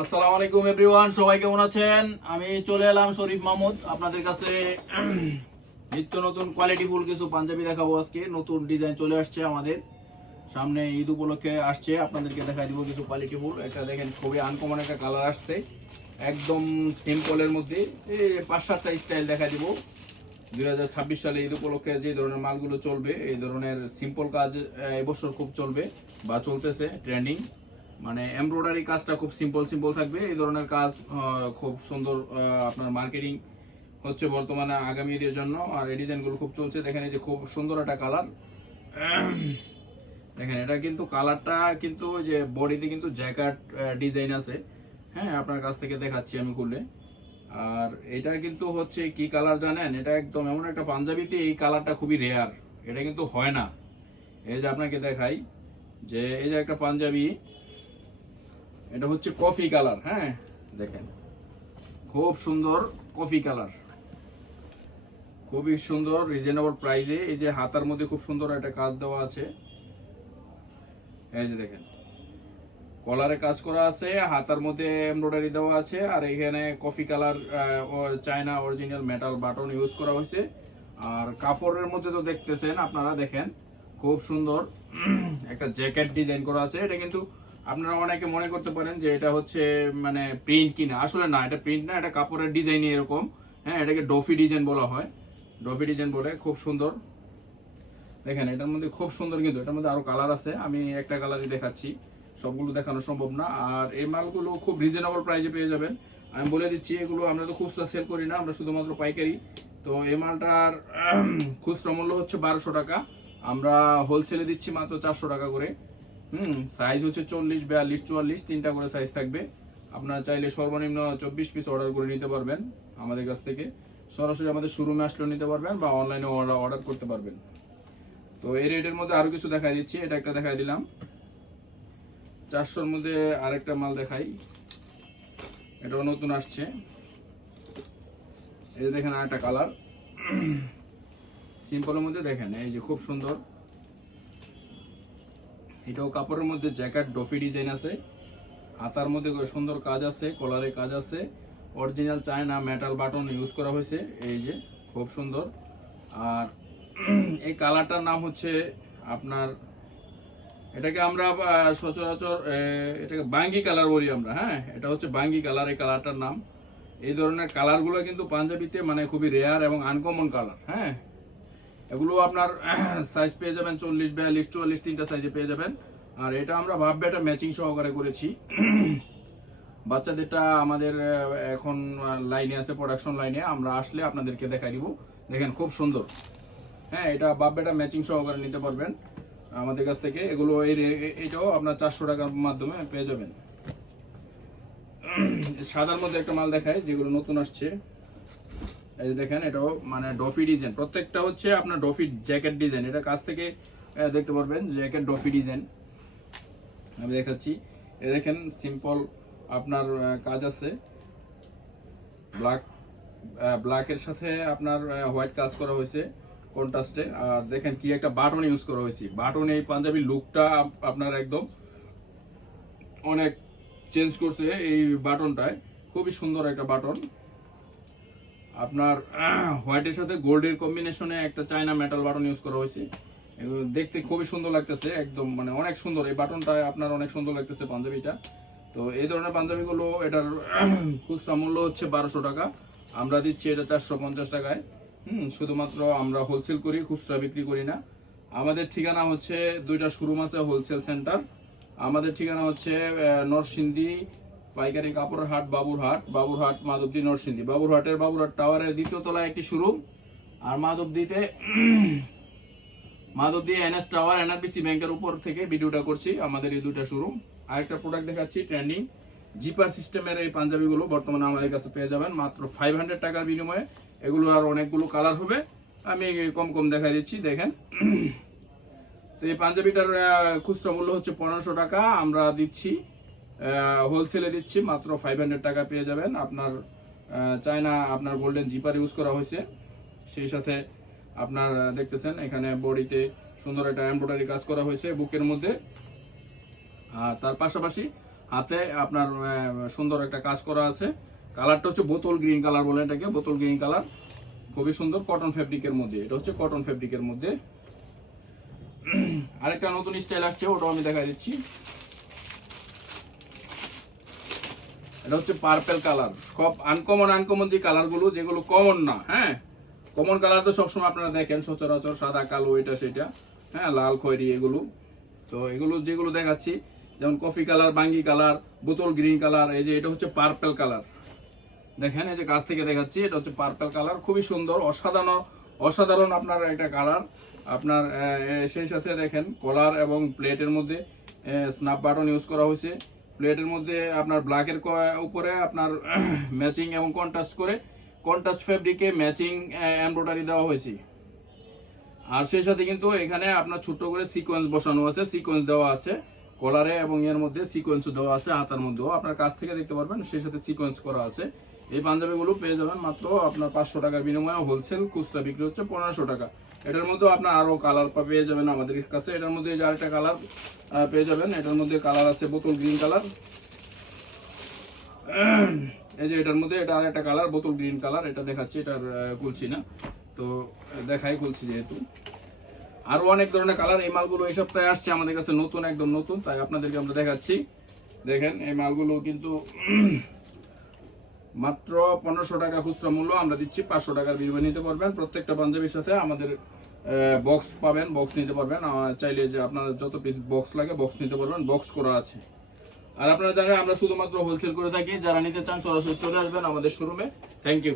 আসসালামু আলাইকুম এভরিওয়ান, সবাই কেমন আছেন? আমি চলে এলাম শরীফ মাহমুদ আপনাদের কাছে নিত্য নতুন কোয়ালিটি ফুল কিছু পাঞ্জাবি দেখাবো। আজকে নতুন ডিজাইন চলে আসছে আমাদের সামনে, ঈদ উপলক্ষে আসছে। আপনাদেরকে দেখাই দিব কিছু কোয়ালিটি ফুল। এটা দেখেন খুবই আনকমন একটা কালার আসছে, একদম সিম্পলের মধ্যে 5-7টা স্টাইল দেখা দিব। 2026 সালে ঈদ উপলক্ষে যে ধরনের মালগুলো চলবে, এই ধরনের সিম্পল কাজ এবছর খুব চলবে বা চলতেছে ট্রেন্ডিং। মানে এমব্রয়ডারি কাজটা খুব সিম্পল থাকবে। এই ধরনের কাজ খুব সুন্দর আপনার মার্কেটিং হচ্ছে বর্তমানে আগামী ঈদের জন্য। আর এই ডিজাইনগুলো খুব চলছে। দেখেন এই যে খুব সুন্দর একটা কালার, দেখেন এটা কিন্তু কালারটা কিন্তু যে বডিতে কিন্তু জ্যাকেট ডিজাইন আছে। হ্যাঁ, আপনার কাছ থেকে দেখাচ্ছি আমি খুলে। আর এটা কিন্তু হচ্ছে কি কালার জানেন? এটা একদম এমন একটা পাঞ্জাবিতে এই কালারটা খুবই রেয়ার, এটা কিন্তু হয় না। এই যে আপনাকে দেখাই, যে এই যে একটা পাঞ্জাবি, এটা হচ্ছে কফি কালার। হ্যাঁ দেখেন খুব সুন্দর কফি কালার, খুবই সুন্দর রিজনেবল প্রাইসে। এই যে হাতার মধ্যে খুব সুন্দর একটা কাজ দেওয়া আছে। এই যে দেখেন কলারে কাজ করা আছে, হাতার মধ্যে এমব্রয়ডারি দেওয়া আছে। আর এখানে coffee colour China original metal button use করা হয়েছে। আর কাপড়ের মধ্যে তো দেখতেছেন আপনারা, দেখেন খুব সুন্দর একটা জ্যাকেট ডিজাইন করা আছে। এটা কিন্তু আপনারা অনেকে মনে করতে পারেন যে এটা হচ্ছে মানে প্রিন্ট কিনা, আসলে না, এটা প্রিন্ট না, এটা কাপড়ের ডিজাইন এরকম। হ্যাঁ, এটাকে ডফি ডিজাইন বলা হয়, ডফি ডিজাইন বলে। খুব সুন্দর দেখেন, এটার মধ্যে খুব সুন্দর, কিন্তু এটার মধ্যে আরো কালার আছে। আমি একটা কালারই দেখাচ্ছি, সবগুলো দেখানো সম্ভব না। আর এই মালগুলো খুব রিজনেবল প্রাইসে পেয়ে যাবেন। আমি বলে দিচ্ছি, এগুলো আমরা তো খুচরা সেল করি না, আমরা শুধুমাত্র পাইকারি। তো এই মালটার খুচরা মূল্য হচ্ছে 1200 টাকা, আমরা হোলসেলে দিচ্ছি মাত্র 400 টাকা করে। সাইজ হচ্ছে 40, 42, 44 তিনটা করে সাইজ থাকবে। আপনারা চাইলে সর্বনিম্ন 24 পিস অর্ডার করে নিতে পারবেন আমাদের কাছ থেকে। সরাসরি আমাদের শোরুমে আসলেও নিতে পারবেন বা অনলাইনে অর্ডার করতে পারবেন। তো এই রেটের মধ্যে আরো কিছু দেখাই দিচ্ছি, এটা একটা দেখাই দিলাম। 400-র মধ্যে আরেকটা মাল দেখাই, এটাও নতুন আসছে। এই যে দেখেন আরেকটা কালার সিম্পলের মধ্যে, দেখেন এই যে খুব সুন্দর। এটাও কাপড়ের মধ্যে জ্যাকেট ডফি ডিজাইন আছে, হাতার মধ্যে সুন্দর কাজ আছে, কলারে কাজ আছে, original China metal button use করা হয়েছে। এই যে খুব সুন্দর। আর এই কালারটার নাম হচ্ছে আপনার, এটাকে আমরা সচরাচর এটাকে বাঙ্গি কালার বলি আমরা। হ্যাঁ, এটা হচ্ছে বাঙ্গি কালার, এই কালারটার নাম। এই ধরনের কালারগুলো কিন্তু পাঞ্জাবিতে মানে খুবই রেয়ার এবং আনকমন কালার। হ্যাঁ, এগুলো আপনার সাইজ পেয়ে যাবেন 40, 42, 44 তিনটা সাইজে পেয়ে যাবেন। আর এটা আমরা ভাববে এটা ম্যাচিং সহকারে করেছি। বাচ্চাদেরটা আমাদের এখন লাইনে আছে, প্রোডাকশন লাইনে, আমরা আসলে আপনাদেরকে দেখাই দিব। দেখেন খুব সুন্দর। হ্যাঁ, এটা বাব্বেটা ম্যাচিং সহকারে নিতে পারবেন আমাদের কাছ থেকে। এগুলো এইটাও আপনার 400 টাকার মাধ্যমে পেয়ে যাবেন। সাদার মধ্যে একটা মাল দেখায়, যেগুলো নতুন আসছে। এই যে দেখেন, এটাও মানে ডফি ডিজাইন, প্রত্যেকটা হচ্ছে আপনার ডফি জ্যাকেট ডিজাইন। এটা কাছ থেকে দেখতে পারবেন জ্যাকেট ডফি ডিজাইন আমি দেখাচ্ছি। এই দেখেন সিম্পল আপনার কাজ আছে, ব্ল্যাকের সাথে আপনার হোয়াইট কাজ করা হয়েছে কন্ট্রাস্টে। আর দেখেন কি একটা বাটন ইউজ করা হয়েছে। বাটন এই পাঞ্জাবির লুকটা আপনার একদম অনেক চেঞ্জ করছে এই বাটনটায়। খুবই সুন্দর একটা বাটন, আপনার হোয়াইটের সাথে গোল্ডের কম্বিনেশনে একটা চায়না মেটাল বাটন ইউজ করা হয়েছে। দেখতে খুবই সুন্দর লাগতেছে, একদম মানে অনেক সুন্দর। এই বাটনটা আপনার অনেক সুন্দর লাগতেছে পাঞ্জাবিটা। তো এই ধরনের পাঞ্জাবিগুলো এটার খুচরা মূল্য হচ্ছে 1200 টাকা, আমরা দিচ্ছি এটা 450 টাকায়। শুধুমাত্র আমরা হোলসেল করি, খুচরা বিক্রি করি না। আমাদের ঠিকানা হচ্ছে, দুইটা শোরুম আছে হোলসেল সেন্টার। আমাদের ঠিকানা হচ্ছে নরসিংদী পাইকারি কাপড়ের হাট, বাবুরহাট মাধবদী নরসিংদী। বাবুরহাটের বাবুরহাট টাওয়ারের দ্বিতীয় তলায় একটি শোরুম। আর মাধবদী এনএস টাওয়ার এনআরবিসি ব্যাংকের উপর থেকে ভিডিওটা করছি, আমাদের এই দুইটা শোরুম। আরেকটা প্রোডাক্ট দেখাচ্ছি, ট্রেন্ডিং জিপার সিস্টেমের এই পাঞ্জাবিগুলো বর্তমানে আমাদের কাছে পেয়ে যাবেন মাত্র 500 টাকার বিনিময়ে। এগুলো আর অনেকগুলো কালার হবে, আমি কম দেখাই দিচ্ছি। দেখেন, তো এই পাঞ্জাবিটার খুচরা মূল্য হচ্ছে 1500 টাকা, আমরা দিচ্ছি হোলসেলে দিচ্ছি মাত্র 500 টাকা পেয়ে যাবেন। আপনার চায়না আপনার গোল্ডেন জিপার ইউজ করা হয়েছে, সেই সাথে আপনার দেখতেছেন এখানে বডিতে সুন্দর একটা এমব্রয়ডারি কাজ করা হয়েছে বুকের মধ্যে। আর তার পাশাপাশি হাতে আপনার সুন্দর একটা কাজ করা আছে। কালারটা হচ্ছে বোতল গ্রিন কালার বলে এটাকে, বোতল গ্রিন কালার, খুবই সুন্দর কটন ফেব্রিকের মধ্যে। এটা হচ্ছে কটন ফেব্রিকের মধ্যে। আরেকটা নতুন স্টাইল আসছে, ওটাও আমি দেখাই দিচ্ছি। এটা হচ্ছে পার্পল কালার। সব আনকমন যে কালার গুলো, যেগুলো কমন না, হ্যাঁ কমন কালার তো সবসময় আপনারা দেখেন সচরাচর, সাদা কালো এটা সেটা, হ্যাঁ লাল খয়েরি এগুলো। তো এগুলো যেগুলো দেখাচ্ছি যেমন কফি কালার, বাঙ্গি কালার, বোতল গ্রিন কালার, এই যে এটা হচ্ছে পার্পল কালার। দেখেন এই যে কাছ থেকে দেখাচ্ছি, এটা হচ্ছে পার্পল কালার, খুবই সুন্দর, অসাধারণ আপনার একটা কালার আপনার। সেই সাথে দেখেন কলার এবং প্লেটের মধ্যে স্ন্যাপ বাটন ইউজ করা হয়েছে। প্লেটের মধ্যে আপনার ব্ল্যাকের উপরে আপনার ম্যাচিং এবং কন্ট্রাস্ট ফেব্রিকে ম্যাচিং এমব্রয়ডারি দেওয়া হয়েছে। আর সেই সাথে কিন্তু এখানে আপনার ছোট্ট করে সিকোয়েন্স বসানো আছে, সিকোয়েন্স দেওয়া আছে কলারে এবং এর মধ্যে সিকোয়েন্স দেওয়া আছে, হাতার মধ্যেও আপনার কাছ থেকে দেখতে পারবেন, সেই সাথে সিকোয়েন্স করা আছে। এই পাঞ্জাবিগুলো পেয়ে যাবেন মাত্র আপনার 500 টাকার বিনিময়ে। হোলসেল খুচরা বিক্রি হচ্ছে 1500 টাকা। এটার মধ্যে আপনার আরো কালার পেয়ে যাবেন আমাদের কাছে। এটার মধ্যে যে আরেকটা কালার পেয়ে যাবেন, এটার মধ্যে কালার আছে বোতল গ্রিন কালার। এই যে এটার মধ্যে এটা আরেকটা কালার বোতল গ্রিন কালার, এটা দেখাচ্ছি, এটার খুলছি না তো দেখাই, খুলছি যেহেতু। আরো অনেক ধরনের কালার, এই মালগুলো এই সপ্তাহে আসছে আমাদের কাছে নতুন, একদম নতুন, তাই আপনাদেরকে আমরা দেখাচ্ছি। দেখেন এই মালগুলো কিন্তু মাত্র 1500 টাকা খুচরা মূল্য, আমরা দিচ্ছি 500 টাকার বিনিময়ে নিতে পারবেন। প্রত্যেকটা পাঞ্জাবির সাথে আমাদের বক্স পাবেন, বক্স নিতে পারবেন। চাইলে যে আপনার যত পিস বক্স লাগে বক্স নিতে পারবেন, বক্স করা আছে। আর আপনারা জানেন আমরা শুধুমাত্র হোলসেল করে থাকি, যারা নিতে চান সরাসরি চলে আসবেন আমাদের শোরুমে। Thank you.